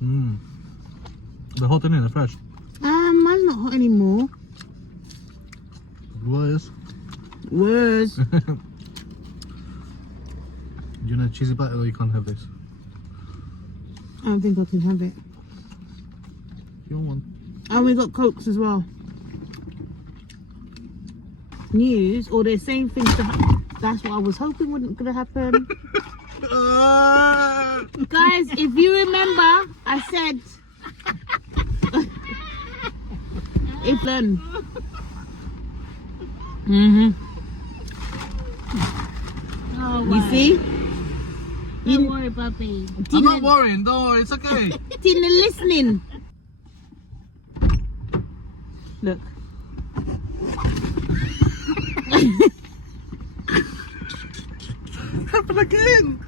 They're hot, innit? They're fresh. Mine's not hot anymore. Worse. Worse. You know cheesy batter or you can't have this? I don't think I can have it. You want one? And we got Cokes as well. News, or they're saying things to happen. That's what I was hoping wasn't going to happen. Guys, if you remember, I said... if then... Oh, You see? Don't worry, puppy. I'm not worrying, don't worry, it's okay. Tina listening. Look. Happen again.